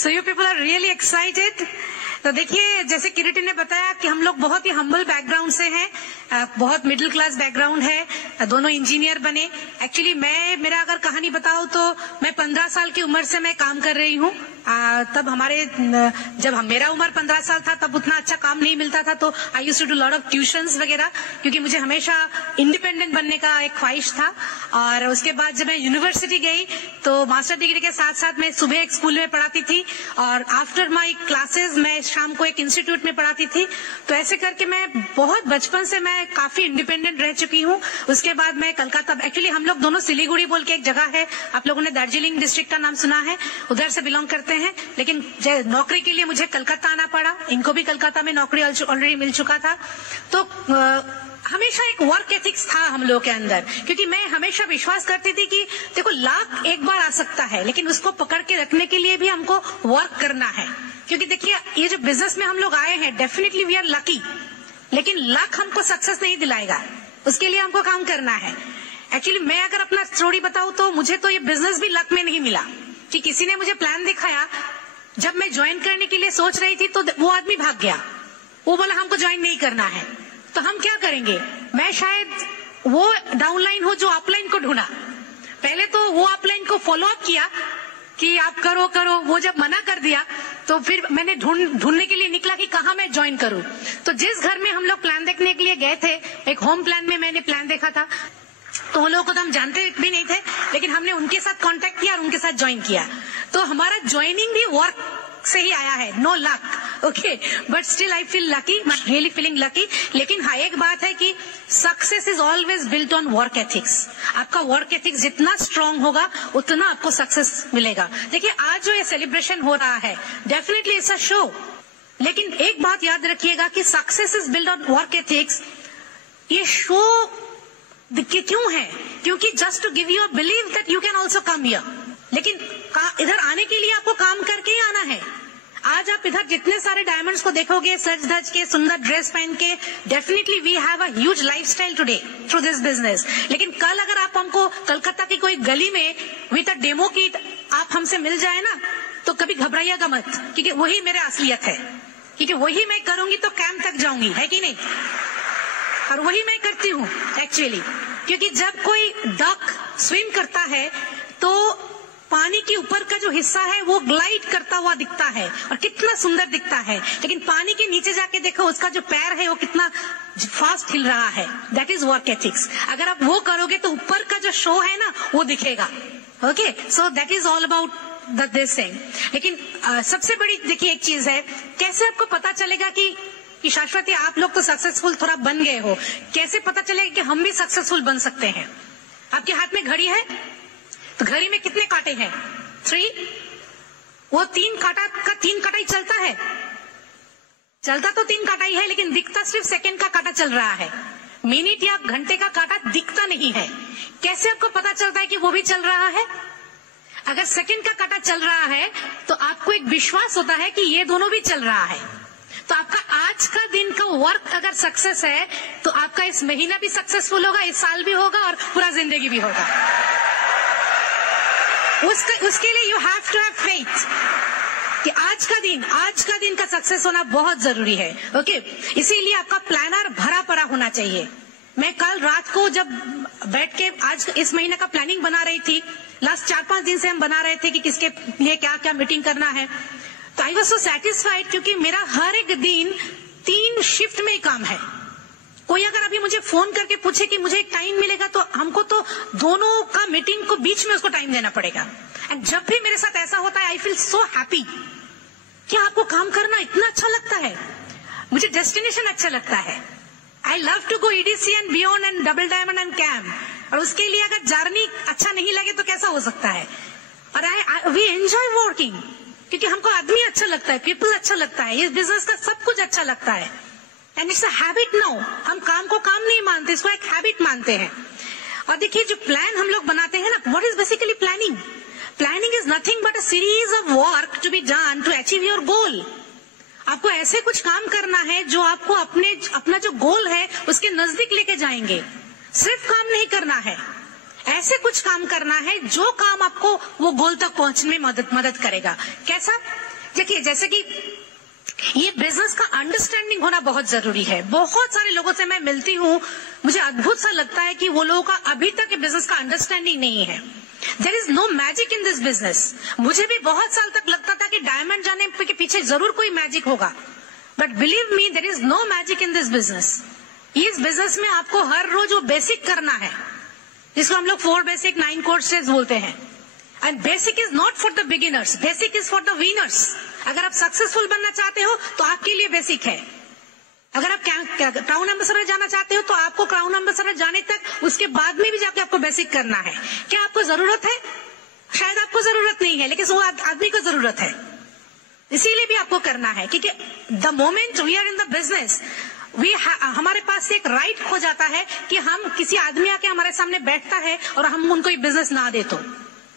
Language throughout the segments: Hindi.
So you people are really excited. तो देखिए, जैसे किरीटी ने बताया कि हम लोग बहुत ही हम्बल बैकग्राउंड से हैं, बहुत मिडिल क्लास बैकग्राउंड है, दोनों इंजीनियर बने। एक्चुअली मेरा अगर कहानी बताऊं तो मैं 15 साल की उम्र से मैं काम कर रही हूँ। तब जब मेरा उम्र 15 साल था तब उतना अच्छा काम नहीं मिलता था, तो I used to do lot of tuitions वगैरह, क्योंकि मुझे हमेशा इंडिपेंडेंट बनने का एक ख्वाहिश था। और उसके बाद जब मैं यूनिवर्सिटी गई तो मास्टर डिग्री के साथ साथ मैं सुबह एक स्कूल में पढ़ाती थी और आफ्टर माई क्लासेस मैं शाम को एक इंस्टीट्यूट में पढ़ाती थी। तो ऐसे करके मैं बहुत बचपन से मैं काफी इंडिपेंडेंट रह चुकी हूँ। उसके बाद मैं कलकत्ता, एक्चुअली हम लोग दोनों सिलीगुड़ी बोल के एक जगह है, आप लोगों ने दार्जिलिंग डिस्ट्रिक्ट का नाम सुना है, उधर से बिलोंग करते हैं। लेकिन नौकरी के लिए मुझे कलकत्ता आना पड़ा। इनको भी कलकत्ता में नौकरी ऑलरेडी मिल चुका था। तो हमेशा एक वर्क एथिक्स था हम लोग के अंदर, क्योंकि मैं हमेशा विश्वास करती थी कि देखो, लाख एक बार आ सकता है, लेकिन उसको पकड़ के रखने के लिए भी हमको वर्क करना है। क्योंकि देखिए, ये जो बिजनेस में हम लोग आए हैं, डेफिनेटली वी आर लकी, लेकिन लक हमको सक्सेस नहीं दिलाएगा, उसके लिए हमको काम करना है। एक्चुअली मैं अगर अपना स्टोरी बताऊं तो मुझे तो ये बिजनेस भी लक में नहीं मिला, कि किसी ने मुझे प्लान दिखाया। जब मैं ज्वाइन करने के लिए सोच रही थी तो वो आदमी भाग गया, वो बोला हमको ज्वाइन नहीं करना है। तो हम क्या करेंगे? मैं शायद वो डाउनलाइन हो जो अपलाइन को ढूंढा। पहले तो वो अपलाइन को फॉलो अप किया कि आप करो करो, वो जब मना कर दिया तो फिर मैंने ढूंढने के लिए निकला कि कहाँ मैं ज्वाइन करूं। तो जिस घर में हम लोग प्लान देखने के लिए गए थे, एक होम प्लान में मैंने प्लान देखा था, तो उन लोगों को तो हम जानते भी नहीं थे, लेकिन हमने उनके साथ कांटेक्ट किया और उनके साथ ज्वाइन किया। तो हमारा ज्वाइनिंग भी वर्क से ही आया है, no luck, okay, but still I feel lucky, really feeling lucky. लेकिन हाँ, एक बात है कि success is always built on work ethics. आपका वर्क एथिक्स जितना स्ट्रांग होगा उतना आपको सक्सेस मिलेगा। देखिए, आज जो ये सेलिब्रेशन हो रहा है, डेफिनेटली इट्स अ शो, लेकिन एक बात याद रखिएगा कि success is built on work ethics. ये शो क्यों है? क्योंकि just to give you a believe that you can also come here. लेकिन इधर आने के लिए आपको काम करके ही आना है। आज आप इधर जितने सारे डायमंड्स को देखोगे, सज धज के, सुंदर ड्रेस पहन के, definitely we have a huge lifestyle today through this business. लेकिन कल अगर आप हमको कलकत्ता की कोई गली में विद अ डेमो किट आप हमसे मिल जाए ना, तो कभी घबराइएगा मत, क्योंकि वही मेरा असलियत है, क्योंकि वही मैं करूंगी तो कैंप तक जाऊंगी, है कि नहीं? और वही मैं करती हूँ एक्चुअली, क्योंकि जब कोई डक स्विम करता है तो पानी के ऊपर का जो हिस्सा है वो ग्लाइड करता हुआ दिखता है और कितना सुंदर दिखता है, लेकिन पानी के नीचे जाके देखो उसका जो पैर है वो कितना फास्ट हिल रहा है। That is work ethics. अगर आप वो करोगे तो ऊपर का जो शो है ना वो दिखेगा। Okay, so that is all about this thing. लेकिन सबसे बड़ी देखिए एक चीज है, कैसे आपको पता चलेगा कि शाश्वती आप लोग तो सक्सेसफुल थोड़ा बन गए हो, कैसे पता चलेगा कि हम भी सक्सेसफुल बन सकते हैं? आपके हाथ में घड़ी है, तो घड़ी में कितने कांटे हैं? 3। वो 3 कांटा ही चलता है, चलता तो 3 कांटा ही है, लेकिन दिखता सिर्फ सेकंड का कांटा चल रहा है, मिनट या घंटे का कांटा दिखता नहीं है। कैसे आपको पता चलता है कि वो भी चल रहा है? अगर सेकंड का कांटा चल रहा है तो आपको एक विश्वास होता है कि ये दोनों भी चल रहा है। तो आपका आज का दिन का वर्क अगर सक्सेस है तो आपका इस महीना भी सक्सेसफुल होगा, इस साल भी होगा और पूरा जिंदगी भी होगा। उसके लिए you have to have faith कि आज का दिन का सक्सेस होना बहुत जरूरी है। ओके, इसीलिए आपका प्लानर भरा पड़ा होना चाहिए। मैं कल रात को जब बैठ के आज इस महीने का प्लानिंग बना रही थी, लास्ट 4-5 दिन से हम बना रहे थे कि किसके लिए क्या क्या मीटिंग करना है, तो आई वॉज सो सेटिस्फाइड, क्योंकि मेरा हर एक दिन 3 शिफ्ट में ही काम है। कोई अगर अभी मुझे फोन करके पूछे कि मुझे एक टाइम मिलेगा, तो हमको तो दोनों का मीटिंग को बीच में उसको टाइम देना पड़ेगा। एंड जब भी मेरे साथ ऐसा होता है, आई फील सो हैप्पी। क्या आपको काम करना इतना अच्छा लगता है? मुझे डेस्टिनेशन अच्छा लगता है। I love to go EDC and beyond and double diamond and camp, और उसके लिए अगर जर्नी अच्छा नहीं लगे तो कैसा हो सकता है? और वी एंजॉय वर्किंग, क्योंकि हमको आदमी अच्छा लगता है, पीपल अच्छा लगता है, इस बिजनेस का सब कुछ अच्छा लगता है। And it's a habit now. हम काम को काम नहीं मानते, इसको एक हैबिट मानते हैं। और देखिए, जो प्लान हम लोग बनाते हैं ना, what is basically planning? Planning is nothing but a series of work to be done to achieve your goal. आपको ऐसे कुछ काम करना है जो आपको अपना जो गोल है उसके नजदीक लेके जाएंगे। सिर्फ काम नहीं करना है, ऐसे कुछ काम करना है जो काम आपको वो गोल तक पहुंचने में मदद करेगा। कैसा? देखिए जैसे कि ये बिजनेस का अंडरस्टैंडिंग होना बहुत जरूरी है। बहुत सारे लोगों से मैं मिलती हूँ, मुझे अद्भुत सा लगता है कि वो लोगों का अभी तक बिजनेस का अंडरस्टैंडिंग नहीं है। There is no magic in this business. मुझे भी बहुत साल तक लगता था कि डायमंड जाने के पीछे जरूर कोई मैजिक होगा, but believe me there is no magic in this business. इस बिजनेस में आपको हर रोज वो बेसिक करना है, जिसको हम लोग 4 बेसिक 9 कोर्सेज बोलते हैं। And basic is not for the beginners, basic is for the winners. अगर आप सक्सेसफुल बनना चाहते हो तो आपके लिए बेसिक है। अगर आप क्राउन एम्बेसडर जाना चाहते हो तो आपको क्राउन एम्बेसडर जाने तक उसके बाद में भी जाके आपको बेसिक करना है। क्या आपको जरूरत है? शायद आपको जरूरत नहीं है, लेकिन वो आदमी को जरूरत है, इसीलिए भी आपको करना है। क्योंकि the moment we are in the business, हमारे पास एक राइट हो जाता है कि हम किसी आदमी आके हमारे सामने बैठता है और हम उनको ये बिजनेस ना दे, तो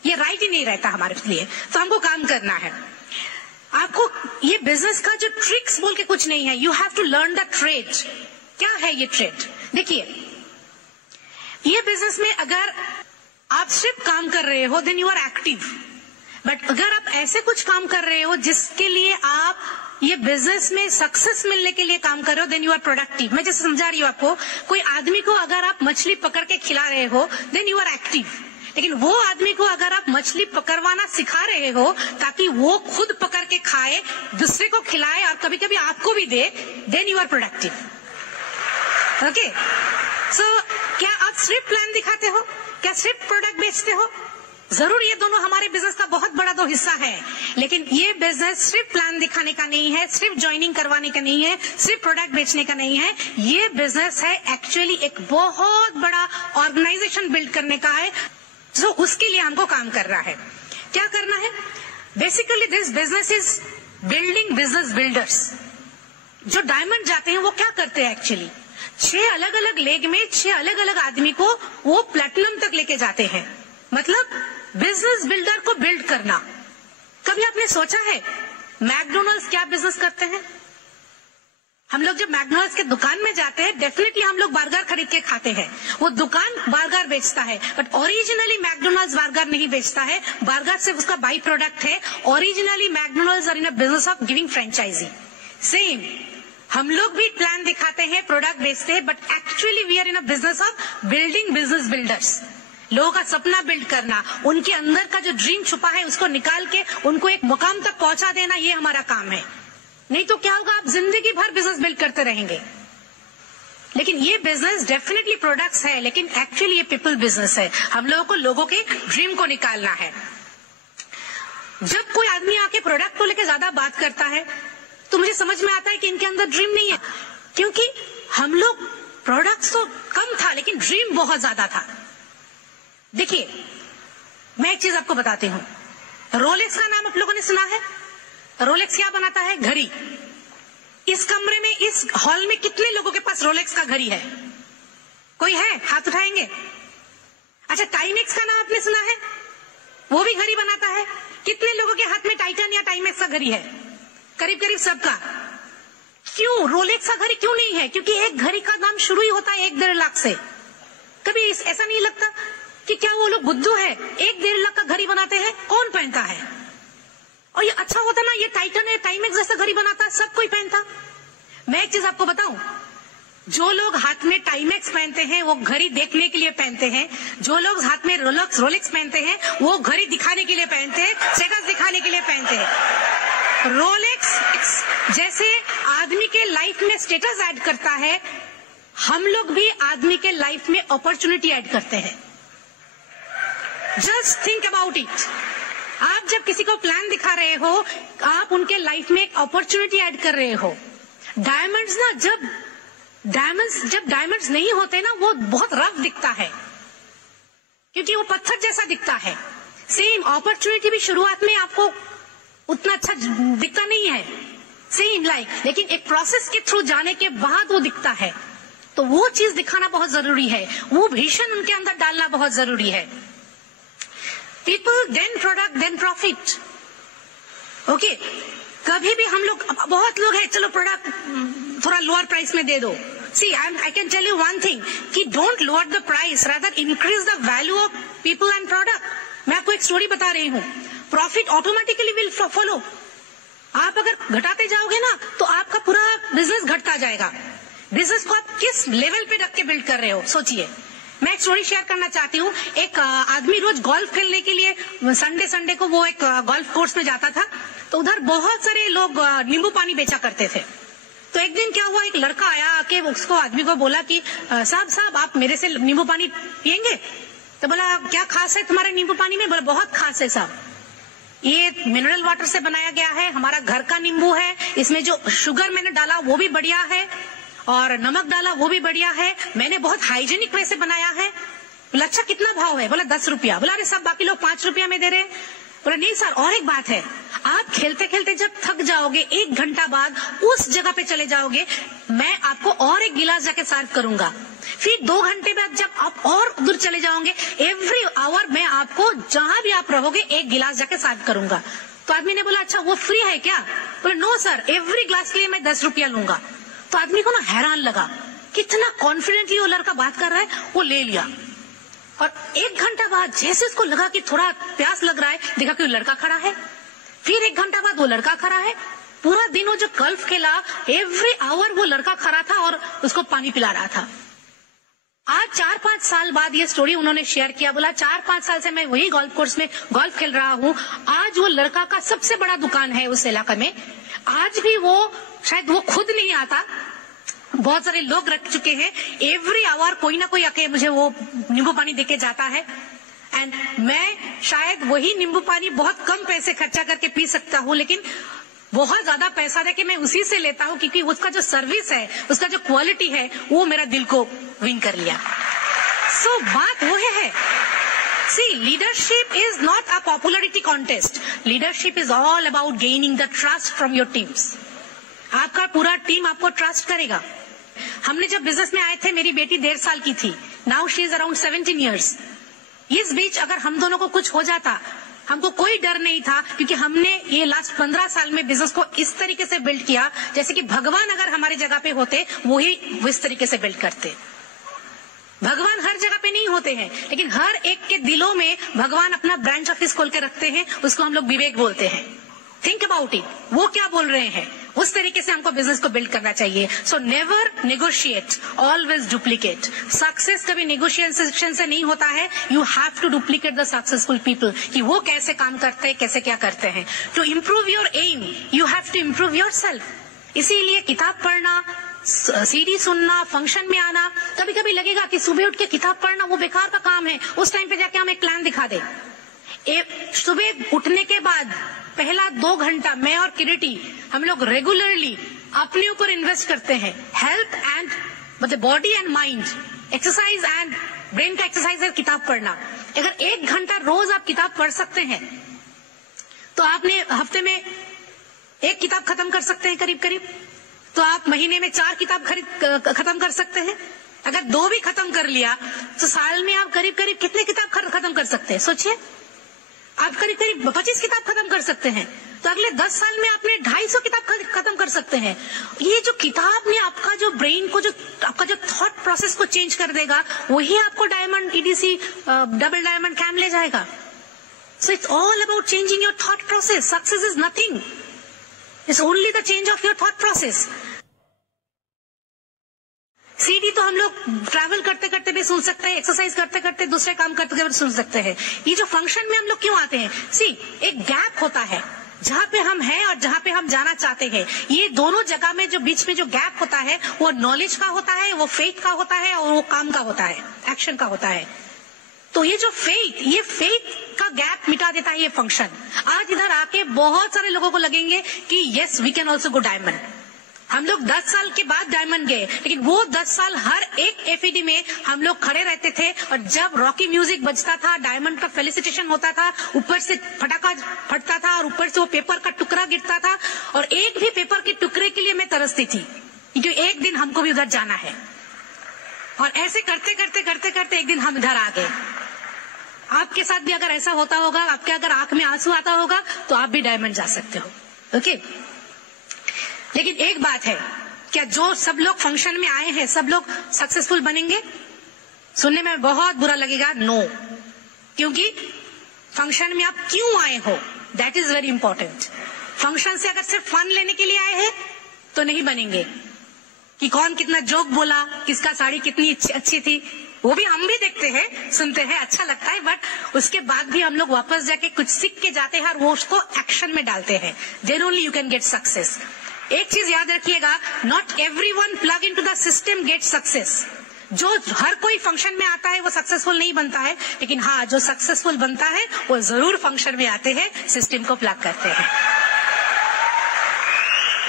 ये राइट ही नहीं रहता हमारे लिए। तो हमको काम करना है। आपको ये बिजनेस का जो ट्रिक्स बोल के कुछ नहीं है, you have to learn the trade. क्या है ये ट्रेड? देखिए, ये बिजनेस में अगर आप सिर्फ काम कर रहे हो then you are active, but अगर आप ऐसे कुछ काम कर रहे हो जिसके लिए आप ये बिजनेस में सक्सेस मिलने के लिए काम कर रहे हो, देन यू आर प्रोडक्टिव। मैं जैसे समझा रही हूँ आपको, कोई आदमी को अगर आप मछली पकड़ के खिला रहे हो देन यू आर एक्टिव, लेकिन वो आदमी को अगर आप मछली पकड़वाना सिखा रहे हो ताकि वो खुद पकड़ के खाए, दूसरे को खिलाए और कभी कभी आपको भी दे, then you are productive. Okay, so क्या आप सिर्फ प्लान दिखाते हो? क्या सिर्फ प्रोडक्ट बेचते हो? जरूर ये दोनों हमारे बिजनेस का बहुत बड़ा तो हिस्सा है, लेकिन ये बिजनेस सिर्फ प्लान दिखाने का नहीं है, सिर्फ ज्वाइनिंग करवाने का नहीं है, सिर्फ प्रोडक्ट बेचने का नहीं है। ये बिजनेस है एक्चुअली एक बहुत बड़ा ऑर्गेनाइजेशन बिल्ड करने का है, जो उसके लिए हमको काम करना है। क्या करना है? Basically this business is building business builders. जो डायमंड जाते हैं वो क्या करते हैं एक्चुअली? 6 अलग अलग लेग में 6 अलग अलग आदमी को वो प्लेटिनम तक लेके जाते हैं। मतलब बिजनेस बिल्डर को बिल्ड करना। कभी आपने सोचा है मैकडोनल्ड्स क्या बिजनेस करते हैं? हम लोग जब मैकडोनल्ड्स के दुकान में जाते हैं, डेफिनेटली हम लोग बर्गर खरीद के खाते हैं। वो दुकान बर्गर बेचता है, बट ओरिजिनली मैकडोनल्ड्स बर्गर नहीं बेचता है। बर्गर सिर्फ उसका बाई प्रोडक्ट है। Originally McDonald's are in a business of giving franchisee. Same हम लोग भी प्लान दिखाते हैं, प्रोडक्ट बेचते हैं, but actually we are in a business of building business builders. लोगों का सपना बिल्ड करना, उनके अंदर का जो ड्रीम छुपा है उसको निकाल के उनको एक मुकाम तक पहुंचा देना, ये हमारा काम है। नहीं तो क्या होगा, आप जिंदगी भर बिजनेस बिल्ड करते रहेंगे। लेकिन ये बिजनेस डेफिनेटली प्रोडक्ट्स है, लेकिन एक्चुअली ये पीपल बिजनेस है। हम लोगों को लोगों के ड्रीम को निकालना है। जब कोई आदमी आके प्रोडक्ट को लेकर ज्यादा बात करता है तो मुझे समझ में आता है कि इनके अंदर ड्रीम नहीं है, क्योंकि हम लोग प्रोडक्ट्स तो कम था लेकिन ड्रीम बहुत ज्यादा था। देखिए, मैं एक चीज आपको बताती हूँ। रोलेक्स का नाम आप लोगों ने सुना है? रोलेक्स क्या बनाता है? घड़ी। इस कमरे में, इस हॉल में कितने लोगों के पास रोलेक्स का घड़ी है? कोई है? हाथ उठाएंगे। अच्छा, टाइमेक्स का नाम आपने सुना है? वो भी घड़ी बनाता है। कितने लोगों के हाथ में टाइटन या टाइमेक्स का घड़ी है? करीब करीब सबका। क्यों रोलेक्स का घड़ी क्यों नहीं है? क्योंकि एक घड़ी का दाम शुरू ही होता है 1-1.5 लाख से। कभी ऐसा नहीं लगता कि क्या वो लोग बुद्धू है? 1-1.5 लाख का घड़ी बनाते हैं, कौन पहनता है? और ये अच्छा होता ना, ये टाइटन है, टाइमेक्स जैसा घड़ी बनाता है, सब कोई पहनता। मैं एक चीज आपको बताऊं, जो लोग हाथ में टाइमेक्स पहनते हैं वो घड़ी देखने के लिए पहनते हैं। जो लोग हाथ में रोलेक्स पहनते हैं वो घड़ी दिखाने के लिए पहनते हैं, स्टेटस दिखाने के लिए पहनते हैं। रोलेक्स जैसे आदमी के लाइफ में स्टेटस ऐड करता है, हम लोग भी आदमी के लाइफ में अपॉर्चुनिटी ऐड करते हैं। Just think about it. आप जब किसी को प्लान दिखा रहे हो, आप उनके लाइफ में एक अपॉर्चुनिटी ऐड कर रहे हो। डायमंड्स ना, जब डायमंड्स नहीं होते ना, वो बहुत रफ दिखता है क्योंकि वो पत्थर जैसा दिखता है। सेम अपॉर्चुनिटी भी शुरुआत में आपको उतना अच्छा दिखता नहीं है, सेम लेकिन एक प्रोसेस के थ्रू जाने के बाद वो दिखता है। तो वो चीज दिखाना बहुत जरूरी है, वो विजन उनके अंदर डालना बहुत जरूरी है। People then product then profit. Okay, कभी भी हम लोग, बहुत लोग हैं, चलो प्रोडक्ट थोड़ा लोअर प्राइस में दे दो। See, I can tell you one thing कि don't lower the price, rather increase the value of people and product. मैं आपको एक स्टोरी बता रही हूँ। Profit automatically will follow. घटाते जाओगे ना तो आपका पूरा बिजनेस घटता जाएगा। बिजनेस को आप किस लेवल पे रख के बिल्ड कर रहे हो, सोचिए। मैं एक स्टोरी शेयर करना चाहती हूँ। एक आदमी रोज गोल्फ खेलने के लिए संडे को वो एक गोल्फ कोर्स में जाता था, तो उधर बहुत सारे लोग नींबू पानी बेचा करते थे। तो एक दिन क्या हुआ, एक लड़का आया आके उसको आदमी को बोला कि साहब आप मेरे से नींबू पानी पियेंगे? तो बोला क्या खास है तुम्हारे नींबू पानी में? बोला बहुत खास है साहब, ये मिनरल वाटर से बनाया गया है, हमारा घर का नींबू है, इसमें जो शुगर मैंने डाला वो भी बढ़िया है और नमक डाला वो भी बढ़िया है, मैंने बहुत हाइजीनिक वे से बनाया है। बोला अच्छा कितना भाव है? बोला 10 रुपया। बोला अरे सब बाकी लोग 5 रुपया में दे रहे हैं। बोला नहीं सर, और एक बात है, आप खेलते खेलते जब थक जाओगे 1 घंटा बाद उस जगह पे चले जाओगे, मैं आपको और एक गिलास जाके सर्व करूंगा। फिर 2 घंटे बाद जब आप और दूर चले जाओगे, एवरी आवर मैं आपको जहां भी आप रहोगे 1 गिलास जाके सर्व करूंगा। तो आदमी ने बोला अच्छा वो फ्री है क्या? बोला नो सर, एवरी ग्लास के लिए मैं 10 रुपया लूंगा। तो आदमी को ना हैरान लगा, कितना कॉन्फिडेंटली वो लड़का बात कर रहा है, वो ले लिया। और 1 घंटा बाद जैसे उसको लगा कि थोड़ा प्यास लग रहा है, देखा कि वो लड़का खड़ा है। फिर 1 घंटा बाद वो लड़का खड़ा है। पूरा दिन वो जो गोल्फ खेला, एवरी आवर वो लड़का खड़ा था और उसको पानी पिला रहा था। आज 4-5 साल बाद ये स्टोरी उन्होंने शेयर किया। बोला 4-5 साल से मैं वही गोल्फ कोर्स में गोल्फ खेल रहा हूँ। आज वो लड़का का सबसे बड़ा दुकान है उस इलाके में। आज भी वो शायद वो खुद नहीं आता, बहुत सारे लोग रख चुके हैं। एवरी आवर कोई ना कोई आके मुझे वो नींबू पानी देके जाता है। एंड मैं शायद वही नींबू पानी बहुत कम पैसे खर्चा करके पी सकता हूँ, लेकिन बहुत ज्यादा पैसा दे के मैं उसी से लेता हूँ, क्योंकि उसका जो सर्विस है, उसका जो क्वालिटी है, वो मेरा दिल को विन कर लिया। सो बात वो है। See, leadership is not a popularity contest. Leadership is all about gaining the trust from your teams. आपका पूरा टीम आपको ट्रस्ट करेगा। हमने जब बिजनेस में आए थे, मेरी बेटी 1.5 साल की थी। Now she is around 17 years. इस बीच अगर हम दोनों को कुछ हो जाता, हमको कोई डर नहीं था, क्योंकि हमने ये लास्ट 15 साल में बिजनेस को इस तरीके से बिल्ड किया जैसे कि भगवान अगर हमारी जगह पे होते, वही इस तरीके से बिल्ड करते। भगवान हर जगह पे नहीं होते हैं, लेकिन हर एक के दिलों में भगवान अपना ब्रांच ऑफिस खोल के रखते हैं। उसको हम लोग विवेक बोलते हैं। थिंक अबाउट इट, वो क्या बोल रहे हैं, उस तरीके से हमको बिजनेस को बिल्ड करना चाहिए। So never negotiate, always duplicate. Success कभी नेगोशिएशन से नहीं होता है। You have to duplicate the successful people, कि वो कैसे काम करते हैं, कैसे क्या करते हैं। To improve your aim, you have to improve your self. इसीलिए किताब पढ़ना, सीडी सुनना, फंक्शन में आना, कभी कभी लगेगा कि सुबह उठ के किताब पढ़ना वो बेकार का काम है, उस टाइम पे जाके हम एक प्लान दिखा दे। सुबह उठने के बाद पहला 2 घंटा मैं और किरीटी हम लोग रेगुलरली अपने ऊपर इन्वेस्ट करते हैं। हेल्थ एंड मतलब body and mind, exercise and brain का एक्सरसाइज है किताब पढ़ना। अगर 1 घंटा रोज आप किताब पढ़ सकते हैं, तो आपने हफ्ते में 1 किताब खत्म कर सकते हैं करीब करीब। तो आप महीने में 4 किताब खत्म कर सकते हैं। अगर 2 भी खत्म कर लिया, तो साल में आप करीब करीब कितने किताब खत्म कर सकते हैं, सोचिए। आप करीब करीब 25 किताब खत्म कर सकते हैं। तो अगले 10 साल में आपने 250 किताब खत्म कर सकते हैं। ये जो किताब ने आपका जो ब्रेन को, जो आपका जो थॉट प्रोसेस को चेंज कर देगा, वही आपको diamond, EDC, double diamond camp ले जाएगा। So it's all about changing your thought process. Success is nothing, it's only the change of your thought process. सीडी तो हम लोग ट्रैवल करते करते भी सुन सकते हैं, एक्सरसाइज करते करते, दूसरे काम करते करते सुन सकते हैं। ये जो फंक्शन में हम लोग क्यों आते हैं, एक गैप होता है जहाँ पे हम हैं और जहाँ पे हम जाना चाहते हैं। ये दोनों जगह में जो बीच में जो गैप होता है, वो नॉलेज का होता है, वो फेथ का होता है, और वो काम का होता है, एक्शन का होता है। तो ये जो फेथ का गैप मिटा देता है ये फंक्शन। आज इधर आके बहुत सारे लोगों को लगेंगे कि yes we can also go diamond. हम लोग 10 साल के बाद डायमंड गए, लेकिन वो 10 साल हर एक एफईडी में हम लोग खड़े रहते थे, और जब रॉकी म्यूजिक बजता था, डायमंड का फेलिसिटेशन होता था, ऊपर से फटाका फटता था और ऊपर से वो पेपर का टुकड़ा गिरता था, और एक भी पेपर के टुकड़े के लिए मैं तरसती थी, क्योंकि एक दिन हमको भी उधर जाना है। और ऐसे करते करते करते करते एक दिन हम इधर आ गए। आपके साथ भी अगर ऐसा होता होगा, आपके अगर आंख में आंसू आता होगा, तो आप भी डायमंड जा सकते हो। ओके, लेकिन एक बात है, क्या जो सब लोग फंक्शन में आए हैं सब लोग सक्सेसफुल बनेंगे? सुनने में बहुत बुरा लगेगा, नो। क्योंकि फंक्शन में आप क्यों आए हो, that is very important. Function से अगर सिर्फ फन लेने के लिए आए हैं तो नहीं बनेंगे, कि कौन कितना जोक बोला, किसका साड़ी कितनी अच्छी थी, वो भी हम भी देखते हैं, सुनते हैं, अच्छा लगता है, बट उसके बाद भी हम लोग वापस जाके कुछ सीख के जाते हैं और वो उसको एक्शन में डालते हैं। Then only you can get success. एक चीज याद रखिएगा, not everyone plug into the system get success. जो हर कोई फंक्शन में आता है वो सक्सेसफुल नहीं बनता है, लेकिन हाँ, जो सक्सेसफुल बनता है वो जरूर फंक्शन में आते हैं, सिस्टम को प्लग करते हैं।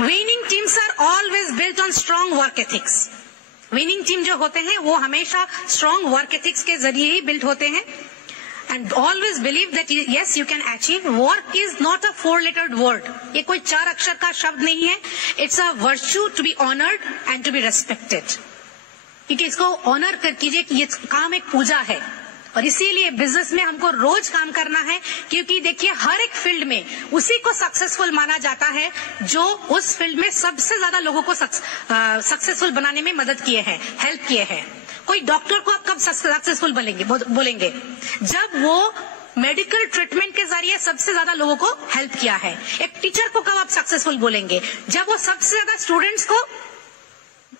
Winning teams are always built on strong work ethics. Winning team जो होते हैं वो हमेशा स्ट्रॉन्ग वर्क एथिक्स के जरिए ही बिल्ट होते हैं। And always believe that yes you can achieve. Work is not a 4-lettered word, ये कोई 4 अक्षर का शब्द नहीं है। It's a virtue to be honoured and to be respected. क्योंकि इसको ऑनर कर कीजिए कि ये काम एक पूजा है, और इसीलिए बिजनेस में हमको रोज काम करना है। क्योंकि देखिए, हर एक फील्ड में उसी को सक्सेसफुल माना जाता है जो उस फील्ड में सबसे ज्यादा लोगों को सक्सेसफुल बनाने में मदद किए हैं, हेल्प किए हैं। कोई डॉक्टर को आप कब सक्सेसफुल बोलेंगे? जब वो मेडिकल ट्रीटमेंट के जरिए सबसे ज्यादा लोगों को हेल्प किया है। एक टीचर को कब आप सक्सेसफुल बोलेंगे? जब वो सबसे ज्यादा स्टूडेंट्स को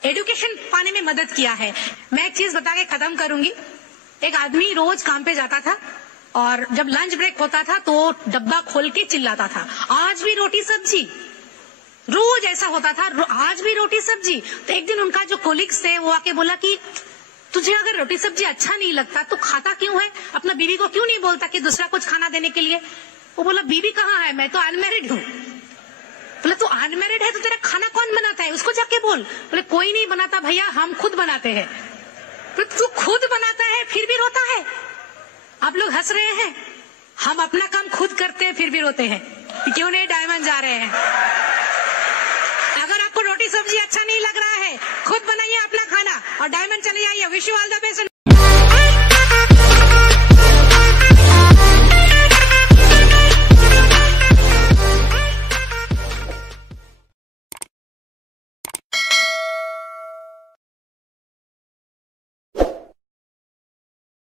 एजुकेशन पाने में मदद किया है। मैं एक चीज बता के खत्म करूंगी। एक आदमी रोज काम पे जाता था और जब लंच ब्रेक होता था तो डब्बा खोल के चिल्लाता था, आज भी रोटी सब्जी। रोज ऐसा होता था, आज भी रोटी सब्जी। तो एक दिन उनका जो कोलिग्स थे वो आके बोला कि तुझे अगर रोटी सब्जी अच्छा नहीं लगता तो खाता क्यों है? अपना बीवी को क्यों नहीं बोलता कि दूसरा कुछ खाना देने के लिए? वो बोला, बीवी कहाँ है, मैं तो अनमैरिड हूँ। बोले, तू अनमैरिड है तो तेरा खाना कौन बनाता है, उसको जाके बोल। बोले, कोई नहीं बनाता भैया, हम खुद बनाते हैं। तो तू खुद बनाता है फिर भी रोता है? आप लोग हंस रहे हैं, हम अपना काम खुद करते हैं फिर भी रोते हैं कि क्यों नहीं डायमंड जा रहे हैं। अगर आपको रोटी सब्जी अच्छा नहीं लग रहा है, खुद बनाइए अपना खाना और डायमंड चले जाइए। Wish you all the best.